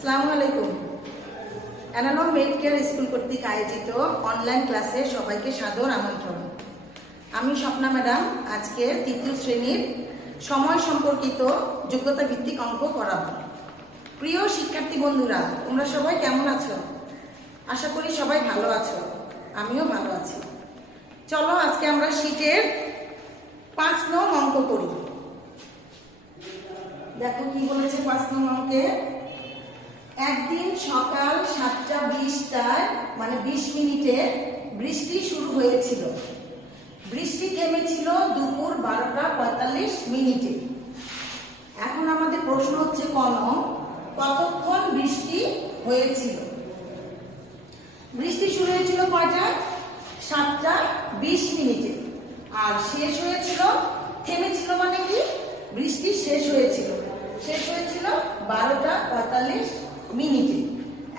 আসসালামু আলাইকুম। Analogue medical school কর্তৃক আয়োজিত অনলাইন ক্লাসে সবাইকে সাদর আমন্ত্রণ। আমি স্বপ্না ম্যাডাম আজকে তৃতীয় শ্রেণীর সময় সম্পর্কিত যোগ্যতা ভিত্তিক অঙ্ক করাব। প্রিয় শিক্ষার্থী বন্ধুরা, তোমরা সবাই কেমন আছো? আশা করি সবাই ভালো আছো, আমিও ভালো আছি। চলো আজকে আমরা শীটের 5 নং অঙ্ক করি। দেখো কি বলেছে 5 নং অঙ্কে। একদিন সকাল 7:20টায় মানে 20 মিনিটে বৃষ্টি শুরু হয়েছিল। বৃষ্টি থেমেছিল দুপুর 12:45 এখন আমাদের প্রশ্ন হচ্ছে কতক্ষণ বৃষ্টি হয়েছিল? বৃষ্টি শুরু হয়েছিল কয়টায়? 7:20 আর শেষ হয়েছিল, থেমেছিল মানে কি? বৃষ্টি শেষ হয়েছিল 12:45।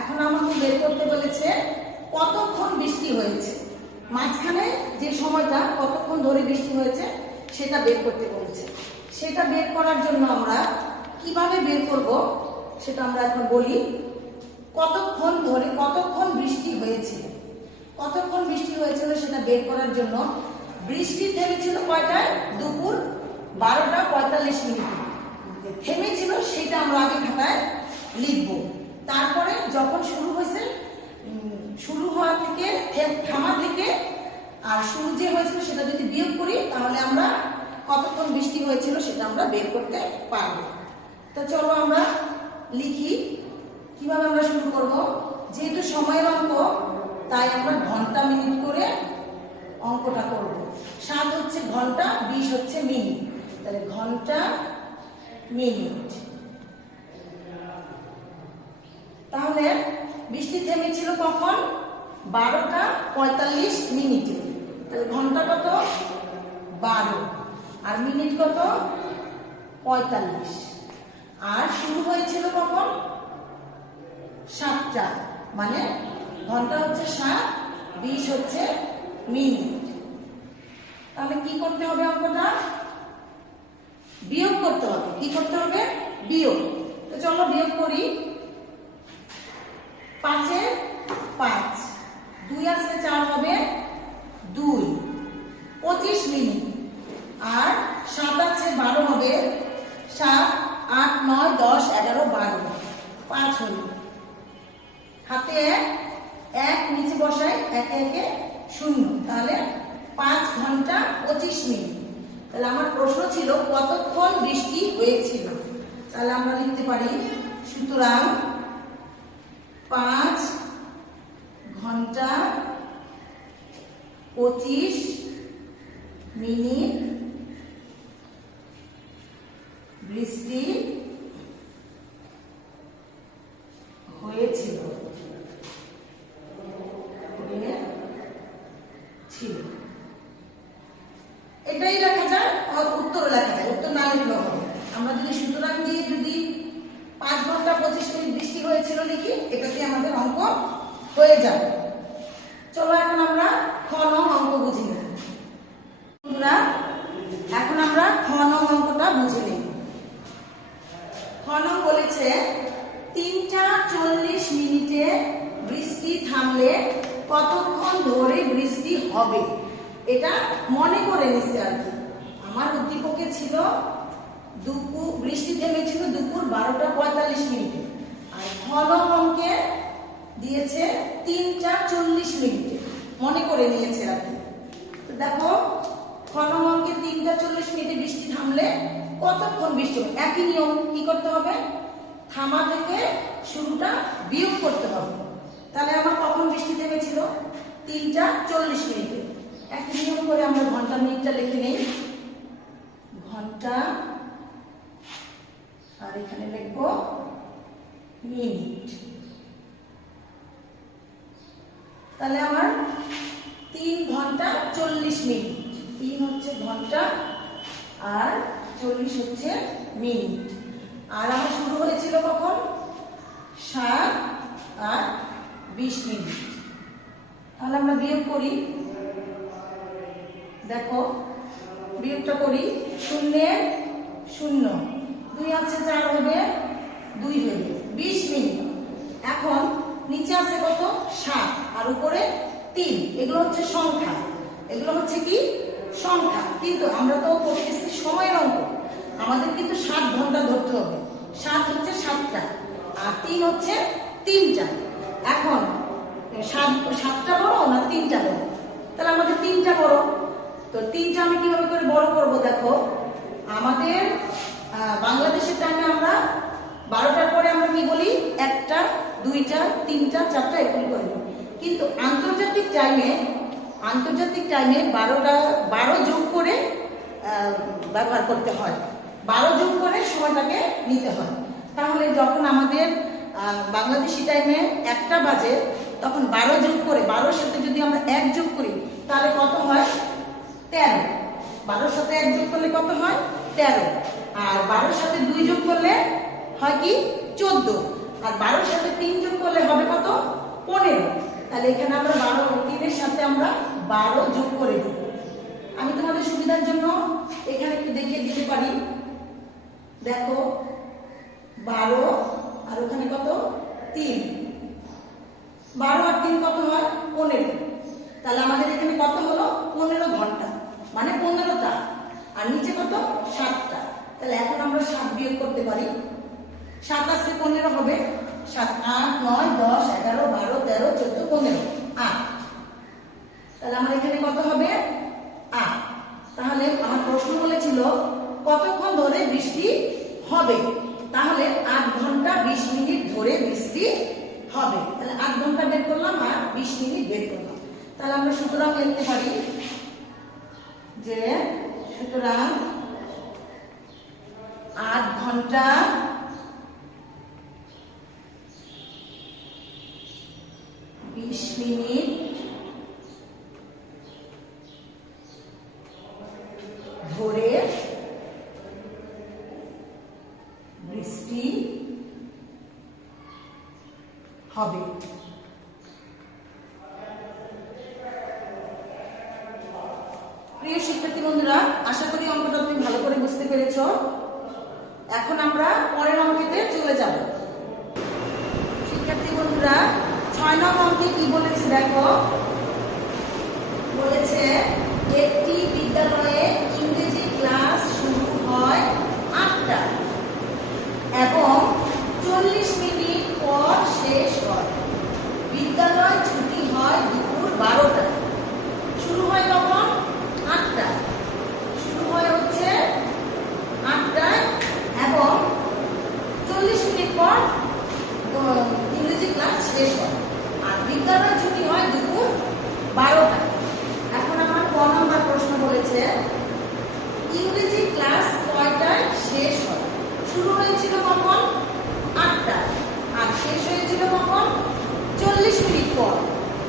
এখন আমাকে বের করতে বলেছে কতক্ষণ বৃষ্টি হয়েছে। মাঝখানে যে সময়টা কতক্ষণ ধরে বৃষ্টি হয়েছে সেটা বের করতে বলেছে। সেটা বের করার জন্য আমরা কিভাবে বের করব সেটা আমরা এখন বলি। কতক্ষণ বৃষ্টি হয়েছিল, কতক্ষণ বৃষ্টি হয়েছিল সেটা বের করার জন্য বৃষ্টি থেমেছিল কয়টায়? দুপুর 12:45 থেমেছিল সেটা আমরা আগে খাতায় লিখব। তারপরে যখন শুরু হয়েছে, শুরু হওয়া থেকে থামা থেকে আর শুরু যে হয়েছিল সেটা যদি বিয়োগ করি তাহলে আমরা কতক্ষণ বৃষ্টি হয়েছিল সেটা আমরা বের করতে পারবো। তো চলো আমরা লিখি। কিভাবে আমরা শুরু করব? যেহেতু সময়ের অঙ্ক তাই আমরা ঘন্টা মিনিট করে অঙ্কটা করব। 7 হচ্ছে ঘন্টা, 20 হচ্ছে মিনিট, তাহলে ঘন্টা মিনিট। তাহলে বৃষ্টি থেমেছিল কখন? 12:45। তাহলে ঘন্টা কত? 12 আর মিনিট কত? 45। আর শুরু হয়েছিল কখন? 7টা, মানে ঘন্টা হচ্ছে 7, 20 হচ্ছে মিনিট। তাহলে কি করতে হবে? অঙ্কটা বিয়োগ করতে হবে। কি করতে হবে? বিয়োগ। তো চলো বিয়োগ করি। 5 এ 5, 2 আসলে 4 হবে 2, 25 মিনিট। আর 7 আছে 12 হবে 7, 8, 9, 10, 11, 12, 5 হলো। হাতে 1 নিচে বসাই, 1 1 0, তাহলে 5 ঘন্টা 25 মিনিট। তাহলে আমার প্রশ্ন ছিল কতক্ষণ বৃষ্টি হয়েছিল। তাহলে আমরা লিখতে পারি সুতরাং 5 ঘন্টা 25 মিনিট বৃষ্টি হয়েছিল। এটাই লেখা যায়, উত্তর লেখা যায়। উত্তর না লিখলেও হবে। আমরা যদি সুতরাং দিয়ে যদি 5 ঘন্টা 25 মিনিট বৃষ্টি হয়েছিল লিখি, এটাতে আমাদের অঙ্ক হয়ে যাবে। চলো এখন আমরা খ নং অঙ্ক বুঝি নিই। বন্ধুরা, এখন আমরা খ নং অঙ্কটা বুঝে নিই। খ নং বলেছে 3:40 বৃষ্টি থামলে কতক্ষণ ধরে বৃষ্টি হবে? এটা মনে করে নিচ্ছে আর কি। আমার উদ্দীপকে ছিল বৃষ্টি থেমেছিল দুপুর 12:45 আর খ নং অঙ্কে দিয়েছে 3:40 মনে করে নিয়েছে আর কি। তো দেখো খ নং অঙ্কে 3:40 বৃষ্টি থামলে কতক্ষণ বৃষ্টি হবে? একই নিয়ম। কি করতে হবে? থামা থেকে শুরুটা বিয়োগ করতে হবে। তাহলে আমার কখন বৃষ্টি থেমেছিল? 3:40। একই নিয়ম করে আমরা ঘন্টা মিনিটটা লিখে নেই। ঘন্টা আর এখানে লিখবো মিনিট। তাহলে আমার 3 ঘন্টা 40 মিনিট। 3 হচ্ছে ঘন্টা আর 40 হচ্ছে মিনিট। আর আমার শুরু হয়েছিল কখন? 7 আর 20 মিনিট। তাহলে আমরা বিয়োগ করি। দেখো বিয়োগটা করি। 0 0, 2 আছে 4 হবে 2 হবে 20 মিনিট। আর উপরে 3, এগুলো হচ্ছে সংখ্যা, এগুলো হচ্ছে কি সংখ্যা। কিন্তু আমরা তো করতেছি সময়ের অঙ্ক, আমাদের কিন্তু 7 ঘন্টা ধরতে হবে। 7 হচ্ছে 7টা আর 3 হচ্ছে 3টা। এখন 7টা বড় না 3টা বড়? তাহলে আমাদের 3টা বড়। তো 3টা আমি কিভাবে করে বড় করব? দেখো, আমাদের বাংলাদেশের টাইমে আমরা 12টার পরে আমরা কি বলি? 1টা, 2টা, 3টা, 4টা এরকম করি। কিন্তু আন্তর্জাতিক টাইমে 12 যোগ করে ব্যবহার করতে হয়, 12 যোগ করে সময়টাকে নিতে হয়। তাহলে যখন আমাদের বাংলাদেশি টাইমে 1টা বাজে, তখন 12 যোগ করে, 12-র সাথে যদি আমরা 1 যোগ করি তাহলে কত হয়? 13। 12-র সাথে 1 যোগ করলে কত হয়? 13। আর 12-র সাথে 2 যোগ করলে হয় কি? 14। আর 12-র সাথে 3 যোগ করলে হবে কত? 15। তাহলে এখানে আমরা 3-এর সাথে আমরা 12 যোগ করে দেব। আমি তোমাদের সুবিধার জন্য এখানে একটু দেখিয়ে দিতে পারি। দেখো, 12 আর ওখানে কত? 3। 12 আর 3 কত হয়? 15। তাহলে আমাদের এখানে কত হলো? 15 ঘন্টা, মানে 15টা। আর নিচে কত? 7টা। তাহলে এখন আমরা 7 বিয়োগ করতে পারি। 7 আসলে 15 হবে। 7, 8, 9, 10, 11, 12, 13, 14, 15, 8। তাহলে আমার এখানে কত হবে? 8। তাহলে আমার প্রশ্ন বলেছিল কতক্ষণ ধরে বৃষ্টি হবে? তাহলে 8 ঘন্টা 20 মিনিট ধরে বৃষ্টি হবে। তাহলে 8 ঘন্টা বের করলাম আর 20 মিনিট বের করলাম। তাহলে আমরা সুতরাং লিখতে পারি যে সুতরাং 8 ঘন্টা 20 মিনিট ধরে বৃষ্টি হবে। প্রিয় শিক্ষার্থী বন্ধুরা, আশা করি অঙ্কটা তুমি ভালো করে বুঝতে পেরেছ। এখন আমরা পরের অঙ্কেতে চলে যাব। শিক্ষার্থী বন্ধুরা, 6 নং অঙ্কে কি বলেছে দেখো, বলেছে একটি বিদ্যালয়ে ইংরেজি ক্লাস শুরু হয় 8টা এবং 40 মিনিট পর শেষ হয়। বিদ্যালয় ছুটি হয় দুপুর 12টায়। শুরু হয় কখন? 8টা। শুরু হয় হচ্ছে 8টায় এবং 40 মিনিট পর ইংরেজি ক্লাস শেষ হয়। আর বিদ্যালয় ছুটি হয় দুপুর 12টায়। এখন আমার ক নম্বর প্রশ্ন বলেছে ইংরেজি ক্লাস কয়টায় শেষ হয়? শুরু হয়েছিল কখন? 8টায়। আর শেষ হয়েছিল কখন? 40 মিনিট পর।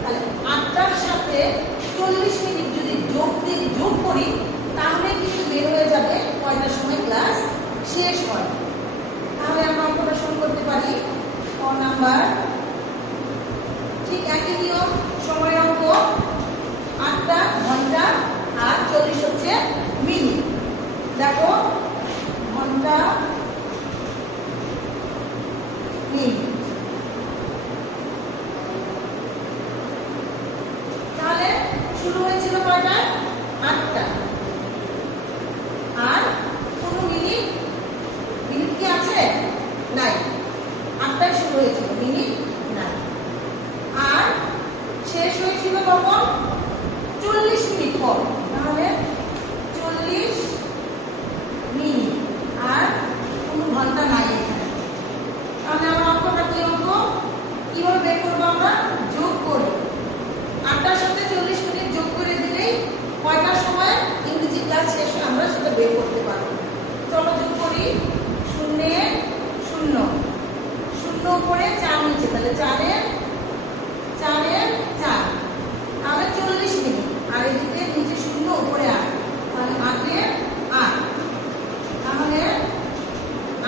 তাহলে 8টার সাথে 40 মিনিট যদি যোগ করি তাহলে কিন্তু বের হয়ে যাবে কয়টার সময় ক্লাস শেষ হয়। তাহলে আমরা অঙ্কটা শুরু করতে পারি। ক নাম্বার, ঠিক একই নিয়ম, সময়ের অঙ্ক। 8টা ঘন্টা আর 40 হচ্ছে মিনিট। দেখো, ঘন্টা মিনিট। তাহলে শুরু হয়েছিল কয়টায়? 8টা। আর কোনো মিনিট কি আছে? নাই। 8টায় শুরু হয়েছিল, মিনিট নাই। আর শেষ হয়েছিল কখন? 40 মিনিট পর। তাহলে 40 মিনিট আর কোনো ঘন্টা নাই এখানে। তাহলে আমার অঙ্কটা কি অঙ্ক? কিভাবে বের করবো আমরা? যোগ করে 8টার সাথে 40 মিনিট যোগ করে দিলেই কয়টার সময় ইংরেজি ক্লাস শেষ হয় আমরা সেটা বের করতে পারবো। চলো যোগ করি। 0 0 0 উপরে 4 নিচে, তাহলে 4 4 তাহলে 40 মিনিট। আর এদিকে নিচে 0 উপরে 8, তাহলে 8 8। তাহলে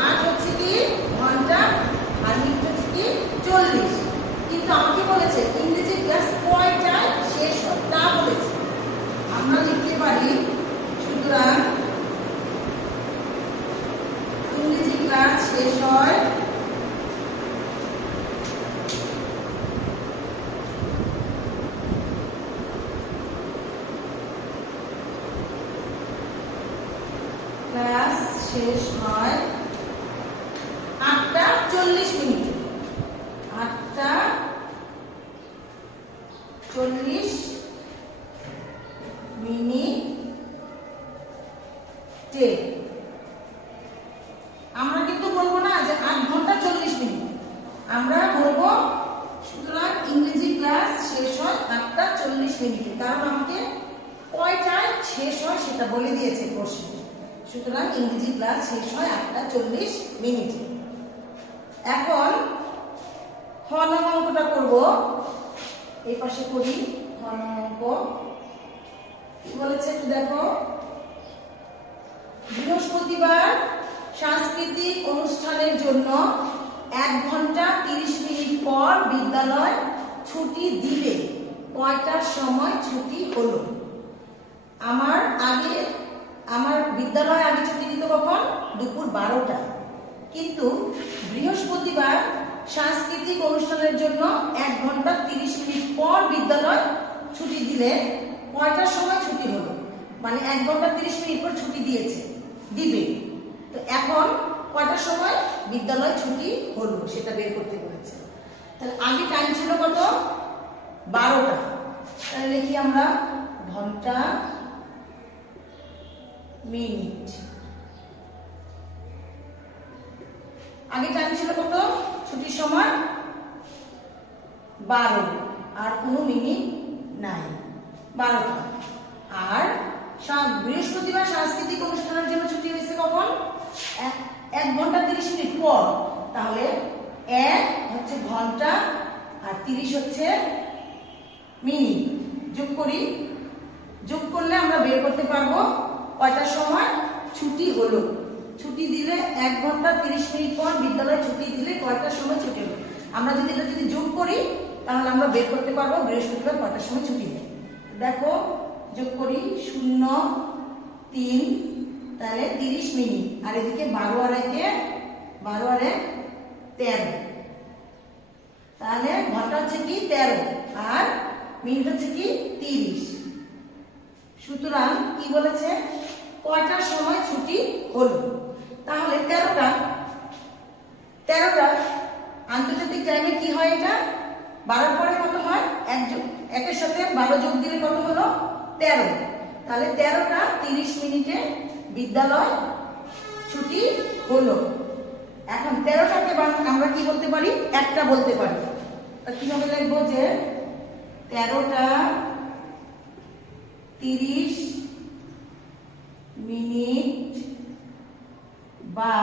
8 হচ্ছে কি ঘন্টা আর মিনিট হচ্ছে কি 40। কিন্তু আমাকে বলেছে ইংরেজি ক্লাস কয়টায় শেষ হয় তা বলেছে। আমরা লিখতে পারি সুতরাং ইংরেজি ক্লাস শেষ হয় শেষ হয় 8টা 40 মিনিটে। 8টা 40 মিনিটে। আমরা কিন্তু বলবো না যে 8 ঘন্টা 40 মিনিট, আমরা বলবো সুতরাং ইংরেজি ক্লাস শেষ হয় 8টা 40 মিনিটে, কারণ আমাকে কয়টায় শেষ হয় সেটা বলে দিয়েছে প্রশ্নে। সুতরাং ইংরেজি ক্লাস শেষ হয় 8টা 40 মিনিটে। এখন খ নং অঙ্কটা করব, এই পাশে করি। খ নং অঙ্ক কি বলেছে একটু দেখো। বৃহস্পতিবার সাংস্কৃতিক অনুষ্ঠানের জন্য 1 ঘন্টা 30 মিনিট পর বিদ্যালয় ছুটি দিলে কয়টার সময় ছুটি হলো? আমার বিদ্যালয় আগে ছুটি দিত কখন? দুপুর 12টা। কিন্তু বৃহস্পতিবার সাংস্কৃতিক অনুষ্ঠানের জন্য 1 ঘন্টা 30 মিনিট পর বিদ্যালয় ছুটি দিলে কয়টার সময় ছুটি হলো? মানে 1 ঘন্টা 30 মিনিট পর ছুটি দিবে, তো এখন কয়টার সময় বিদ্যালয় ছুটি হলো সেটা বের করতে বলেছে। তাহলে আগে টাইম ছিল কত? 12টা। তাহলে লিখি আমরা ঘন্টা মিনিট। আগে টাইম ছিল কত? ছুটির সময় 12, আর কোনো মিনিট নাই, 12টা। আর বৃহস্পতিবার সাংস্কৃতিক অনুষ্ঠানের জন্য ছুটি হয়েছে কখন? 1 ঘন্টা 30 মিনিট পর। তাহলে 1 হচ্ছে ঘন্টা আর 30 হচ্ছে মিনিট। যোগ করি, যোগ করলে আমরা বের করতে পারবো কয়টার সময় ছুটি হলো। ছুটি দিলে 1 ঘন্টা 30 মিনিট পর বিদ্যালয়ে ছুটি দিলে কয়টার সময় ছুটি হলো। আমরা যদি এটা যোগ করি তাহলে আমরা বের করতে পারবো বৃহস্পতিবার কয়টার সময় ছুটি দেয়। দেখো যোগ করি, 0 3, তাহলে 30 মিনিট, আর এদিকে 12 আর 1 13, তাহলে ঘন্টা হচ্ছে কি 13 আর মিনিট হচ্ছে কি 30। সুতরাং কি বলেছে? কয়টার সময় ছুটি হলো? তাহলে 13টা আন্তর্জাতিক টাইমে কি হয়? এটা 12 পরে কত হয়? 1 সাথে 12 যোগ দিলে কত হলো? 13। তাহলে 13টা 30 মিনিটে বিদ্যালয় ছুটি হলো। এখন 13টাকে আমরা কি বলতে পারি? একটা বলতে পারি। কিভাবে লিখবো? যে 13টা 30 মিনিট, বা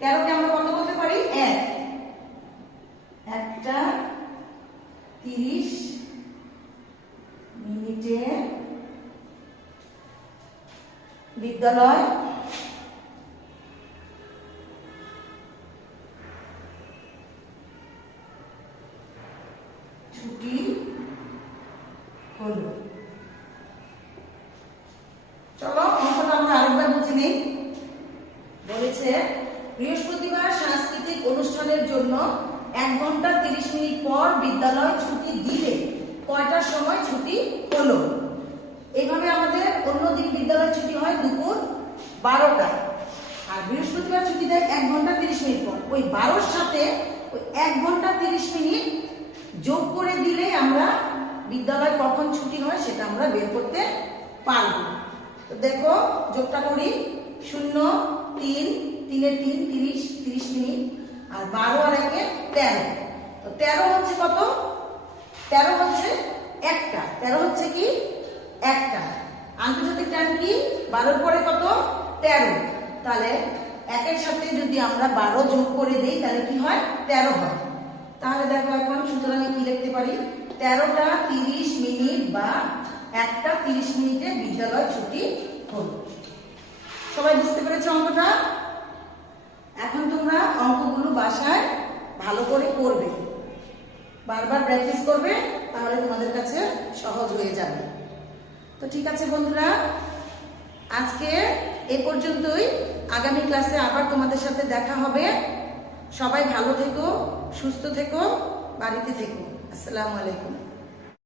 13কে আমরা কত বলতে পারি? 1টা 30 মিনিটে বিদ্যালয় ছুটি হলো। চলো অঙ্কটা আমরা আরেকবার বুঝে নেই। বলেছে বৃহস্পতিবার সাংস্কৃতিক অনুষ্ঠানের জন্য 1 ঘন্টা 30 মিনিট পর বিদ্যালয় ছুটি দিলে কয়টার সময় ছুটি হলো। এইভাবে আমাদের অন্যদিন বিদ্যালয় ছুটি হয় দুপুর 12টায়, আর বৃহস্পতিবার ছুটি দেয় 1 ঘন্টা 30 মিনিট পর। ওই 12-র সাথে ওই 1 ঘন্টা 30 মিনিট যোগ করে দিলেই আমরা বিদ্যালয় কখন ছুটি হয় সেটা আমরা বের করতে পারবো। তো দেখো যোগটা করি, 0 3 3 30 মিনিট, আর 12 আর 1 13। তো 13 হচ্ছে কত? 13 হচ্ছে একটা। 13 হচ্ছে কি? একটা। আন্তর্জাতিক টাইম কি? 12 পরে কত? 13। তাহলে 1-এর সাথে যদি আমরা 12 যোগ করে দিই তাহলে কি হয়? 13 হয়। তাহলে দেখো এখন সুতরাং কি লিখতে পারি? 13টা 30 মিনিট বা 1টা 30 মিনিটে বিদ্যালয় ছুটি হলো। সবাই বুঝতে পেরেছো অঙ্কটা? এখন তোমরা অঙ্কগুলো বাসায় ভালো করে করবে, বারবার প্র্যাকটিস করবে, তাহলে তোমাদের কাছে সহজ হয়ে যাবে। তো ঠিক আছে বন্ধুরা, আজকে এ পর্যন্তই। আগামী ক্লাসে আবার তোমাদের সাথে দেখা হবে। সবাই ভালো থেকো, সুস্থ থেকো, বাড়িতে থেকো। আসসালামু আলাইকুম।